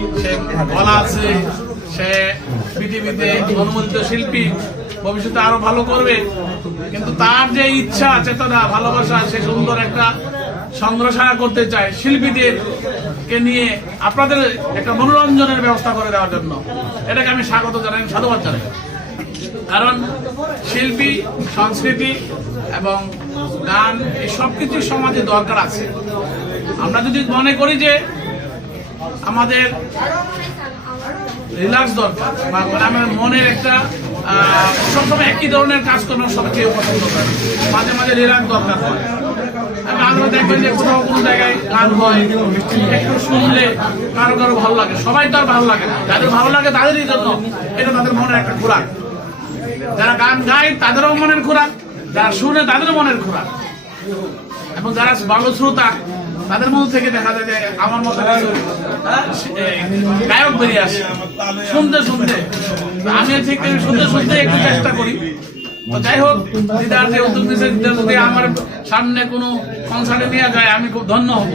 করি সে পৃথিবীতে অনুমোদিত শিল্পী, ভবিষ্যতে আরও ভালো করবে। কিন্তু তার যে ইচ্ছা, চেতনা, ভালোবাসা, সে সুন্দর একটা সংগ্রহশালা করতে চায় শিল্পীদের কে নিয়ে আপনাদের একটা মনোরঞ্জনের ব্যবস্থা করে দেওয়ার জন্য। এটাকে আমি স্বাগত জানাই, সাধুবাদ জানাই। কারণ শিল্পী, সংস্কৃতি এবং গান, এই সব কিছু সমাজে দরকার আছে। আমরা যদি মনে করি যে আমাদের রিল্যাক্স দরকার বা আমার মনের একটা সবসময় একই ধরনের কাজ করার সব কেউ পছন্দ করে। মাঝে মাঝে রিল্যাক্স দরকার হয়। দেখবেন যে কোনো জায়গায় গান হয় শুনলে কারও ভালো লাগে। সবাই লাগে না। যাদের ভালো লাগে তাদেরই এটা তাদের মনের একটা যারা গান গায় তাদেরও মনের যারা শুনে তাদেরও মনের খোরাক। এবং যারা ভালো শ্রোতা তাদের মধ্যে থেকে দেখা যায় যে আমার মতো গায়ক বেরিয়ে আসে। শুনতে শুনতে। আমি ঠিক শুনতে শুনতে একটু চেষ্টা করি। যাই হোক, দিদার যে উদ্যোগ নিয়েছে দিদার যদি আমার সামনে কোনো কনসার্টে নিয়ে যায়, আমি খুব ধন্য হব।